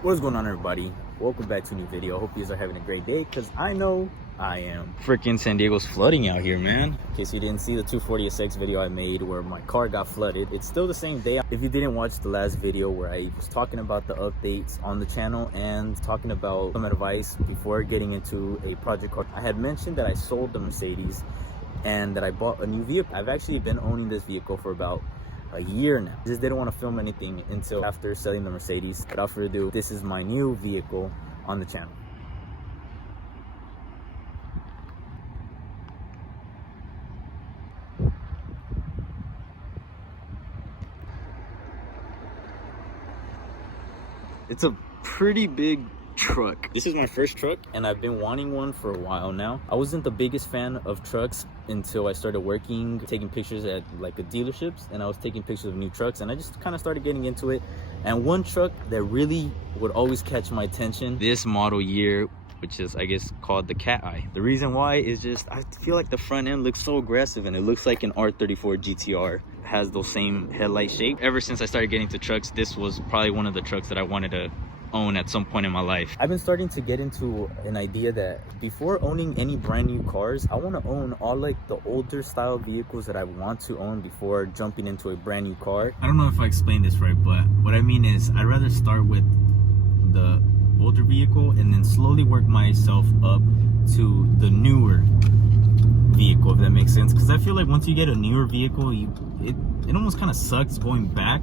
What's going on, everybody? Welcome back to a new video. Hope you guys are having a great day, because I know I am. Freaking San Diego's flooding out here, man. In case you didn't see the 240SX video I made where my car got flooded, it's still the same day. If you didn't watch the last video where I was talking about the updates on the channel and talking about some advice before getting into a project car, I had mentioned that I sold the Mercedes and that I bought a new vehicle. I've actually been owning this vehicle for about a year now. I just didn't want to film anything until after selling the Mercedes. Without further ado, this is my new vehicle on the channel. It's a pretty big truck. This is my first truck and I've been wanting one for a while now. I wasn't the biggest fan of trucks until I started working, taking pictures at like a dealerships, and I was taking pictures of new trucks, and I just kind of started getting into it. And one truck that really would always catch my attention, this model year, which is I guess called the Cat Eye. The reason why is just I feel like the front end looks so aggressive and it looks like an R34 GTR. It has those same headlight shape. Ever since I started getting into trucks, this was probably one of the trucks that I wanted to own at some point in my life. I've been starting to get into an idea that before owning any brand new cars, I want to own all like the older style vehicles that I want to own before jumping into a brand new car. I don't know if I explained this right, but what I mean is I'd rather start with the older vehicle and then slowly work myself up to the newer vehicle, if that makes sense. Because I feel like once you get a newer vehicle, it almost kind of sucks going back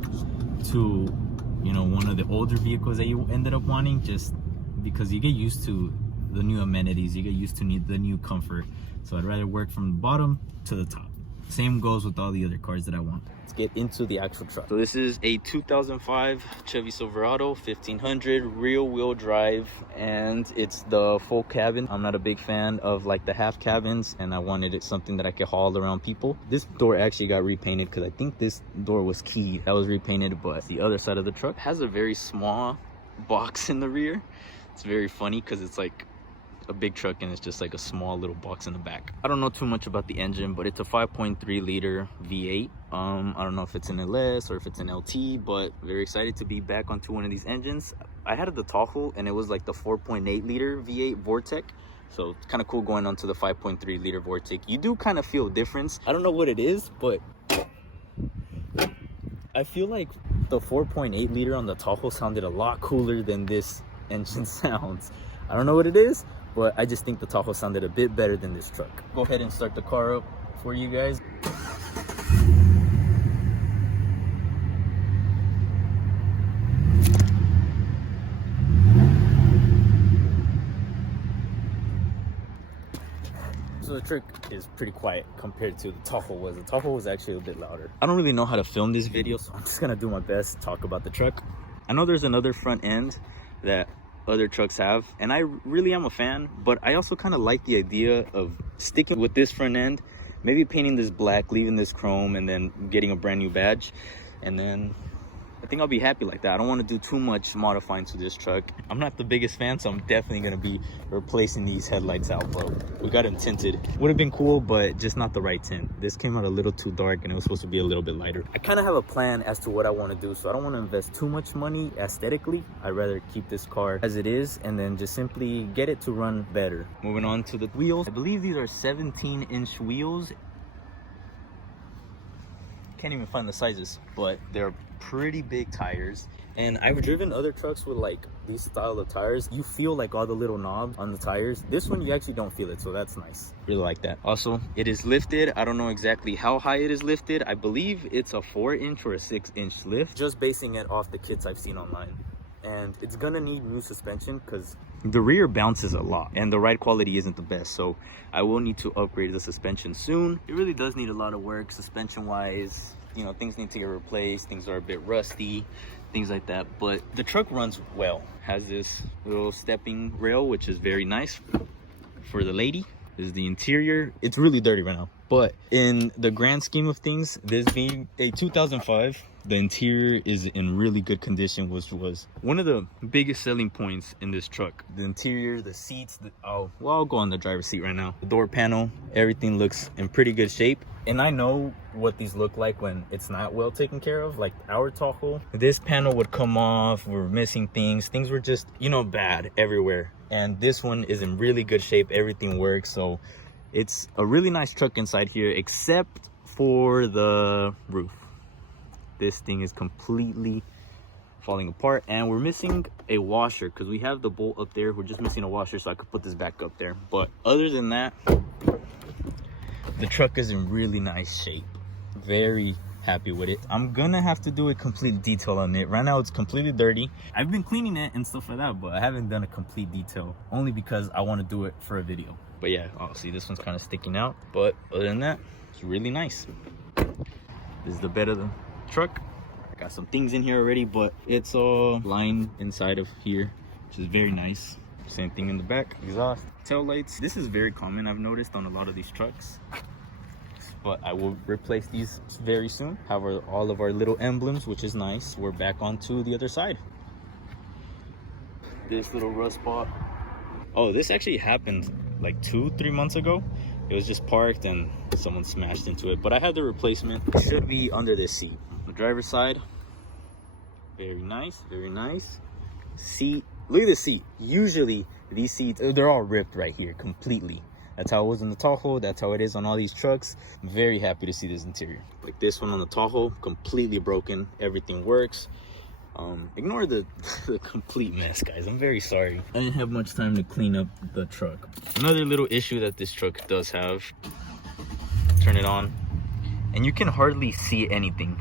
to, you know, one of the older vehicles that you ended up wanting, just because you get used to the new amenities, you get used to the new comfort. So I'd rather work from the bottom to the top. Same goes with all the other cars that I want. Let's get into the actual truck. So this is a 2005 Chevy Silverado 1500 rear wheel drive, and it's the full cabin. I'm not a big fan of like the half cabins, and I wanted it something that I could haul around people. This door actually got repainted because I think this door was keyed. That was repainted, but the other side of the truck has a very small box in the rear. It's very funny because it's like a big truck and it's just like a small little box in the back. I don't know too much about the engine, but it's a 5.3 liter V8. I don't know if it's an LS or if it's an LT, but very excited to be back onto one of these engines. I had the Tahoe and it was like the 4.8 liter V8 Vortec, so it's kind of cool going onto the 5.3 liter Vortec. You do kind of feel a difference. I don't know what it is, but I feel like the 4.8 liter on the Tahoe sounded a lot cooler than this engine sounds. I don't know what it is, but I just think the Tahoe sounded a bit better than this truck. Go ahead and start the car up for you guys. So the truck is pretty quiet compared to the Tahoe was. The Tahoe was actually a bit louder. I don't really know how to film this video, so I'm just gonna do my best to talk about the truck. I know there's another front end that other trucks have, and I really am a fan, but I also kind of like the idea of sticking with this front end, maybe painting this black, leaving this chrome, and then getting a brand new badge, and then I think I'll be happy like that. I don't want to do too much modifying to this truck. I'm not the biggest fan, so I'm definitely going to be replacing these headlights out, bro. We got them tinted. Would have been cool, but just not the right tint. This came out a little too dark and it was supposed to be a little bit lighter. I kind of have a plan as to what I want to do, so I don't want to invest too much money aesthetically. I'd rather keep this car as it is and then just simply get it to run better. Moving on to the wheels. I believe these are 17-inch wheels. Can't even find the sizes, but they're pretty big tires. And I've driven other trucks with like these style of tires. You feel like all the little knobs on the tires. This one you actually don't feel it, so that's nice. Really like that. Also, it is lifted. I don't know exactly how high it is lifted. I believe it's a 4-inch or a 6-inch lift, just basing it off the kits I've seen online. And it's gonna need new suspension because the rear bounces a lot and the ride quality isn't the best, so I will need to upgrade the suspension soon. It really does need a lot of work suspension wise. You know, things need to get replaced, things are a bit rusty, things like that, but the truck runs well. Has this little stepping rail, which is very nice for the lady. This is the interior. It's really dirty right now. But in the grand scheme of things, this being a 2005, the interior is in really good condition, which was one of the biggest selling points in this truck. The interior, the seats, I'll go on the driver's seat right now. The door panel, everything looks in pretty good shape. And I know what these look like when it's not well taken care of. Like our Tahoe, this panel would come off, we're missing things were just, you know, bad everywhere. And this one is in really good shape, everything works. So it's a really nice truck inside here, except for the roof. This thing is completely falling apart, and we're missing a washer because we have the bolt up there. We're just missing a washer, so I could put this back up there. But other than that, the truck is in really nice shape. Very happy with it. I'm gonna have to do a complete detail on it. Right now it's completely dirty. I've been cleaning it and stuff like that, but I haven't done a complete detail, only because I want to do it for a video. But yeah, obviously this one's kind of sticking out, but other than that, it's really nice. This is the bed of the truck. I got some things in here already, but it's all lined inside of here, which is very nice. Same thing in the back. Exhaust, tail lights. This is very common, I've noticed, on a lot of these trucks, but I will replace these very soon. Have all of our little emblems, which is nice. We're back onto the other side. This little rust spot. Oh, this actually happened like 2-3 months ago. It was just parked and someone smashed into it, but I had the replacement. It should be under this seat. The driver's side, very nice, very nice. Seat, look at the seat. Usually these seats, they're all ripped right here completely. That's how it was in the Tahoe, that's how it is on all these trucks. I'm very happy to see this interior. Like this one on the Tahoe, completely broken, everything works. Ignore the complete mess, guys. I'm very sorry. I didn't have much time to clean up the truck. Another little issue that this truck does have, turn it on, and you can hardly see anything.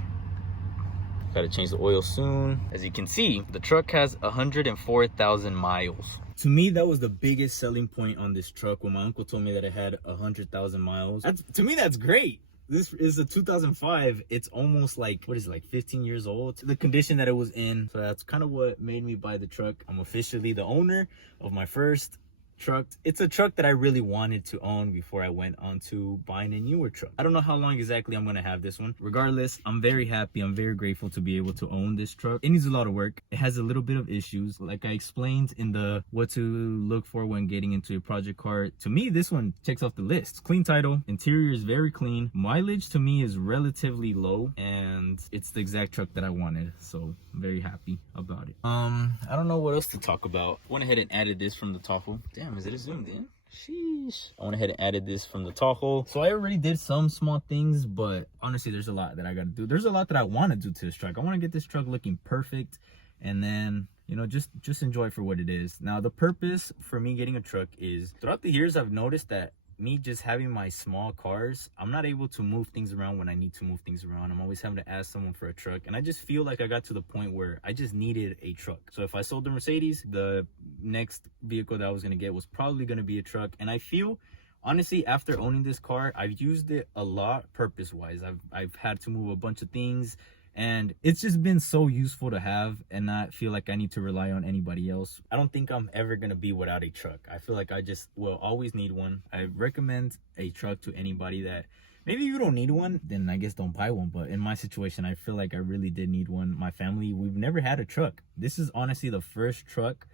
Gotta change the oil soon. As you can see, the truck has 104,000 miles. To me, that was the biggest selling point on this truck when my uncle told me that it had 100,000 miles. To me, that's great. This is a 2005. It's almost like, what is it, like 15 years old? The condition that it was in. So that's kind of what made me buy the truck. I'm officially the owner of my first truck. It's a truck that I really wanted to own before I went on to buying a newer truck. I don't know how long exactly I'm gonna have this one. Regardless, I'm very happy. I'm very grateful to be able to own this truck. It needs a lot of work. It has a little bit of issues, like I explained in the what to look for when getting into a project car. To me, this one checks off the list. Clean title, interior is very clean, mileage to me is relatively low, and it's the exact truck that I wanted, so I'm very happy about it. I don't know what else to talk about. Went ahead and added this from the Tahoe. Damn, is it zoomed in? Sheesh. I went ahead and added this from the Tahoe. So I already did some small things, but honestly, there's a lot that I gotta do. There's a lot that I want to do to this truck. I want to get this truck looking perfect, and then, you know, just enjoy for what it is. Now, the purpose for me getting a truck is, throughout the years, I've noticed that me just having my small cars, I'm not able to move things around when I need to move things around. I'm always having to ask someone for a truck, and I just feel like I got to the point where I just needed a truck. So if I sold the Mercedes, the next vehicle that I was going to get was probably going to be a truck. And I feel, honestly, after owning this car, I've used it a lot purpose-wise. I've had to move a bunch of things, and it's just been so useful to have and not feel like I need to rely on anybody else. I don't think I'm ever gonna be without a truck. I feel like I just will always need one. I recommend a truck to anybody that, maybe you don't need one, then I guess don't buy one. But in my situation, I feel like I really did need one. My family, we've never had a truck. This is honestly the first truck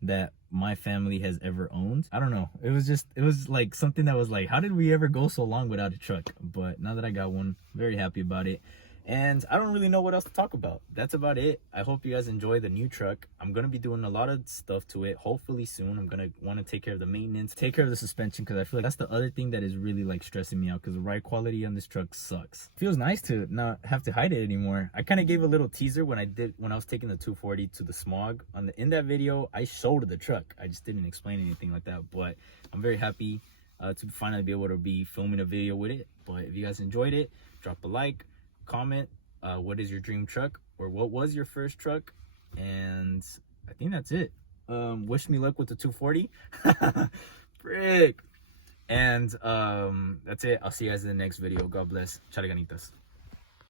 that my family has ever owned. I don't know. It was like something that was like, how did we ever go so long without a truck? But now that I got one, very happy about it. And I don't really know what else to talk about. That's about it. I hope you guys enjoy the new truck. I'm going to be doing a lot of stuff to it, hopefully soon. I'm going to want to take care of the maintenance, take care of the suspension, because I feel like that's the other thing that is really like stressing me out, because the ride quality on this truck sucks. Feels nice to not have to hide it anymore. I kind of gave a little teaser when I was taking the 240 to the smog. In that video, I showed the truck. I just didn't explain anything like that, but I'm very happy to finally be able to be filming a video with it. But if you guys enjoyed it, drop a like, comment what is your dream truck, or what was your first truck, and I think that's it. Wish me luck with the 240. Frick. And that's it. I'll see you guys in the next video. God bless. Charaganitas.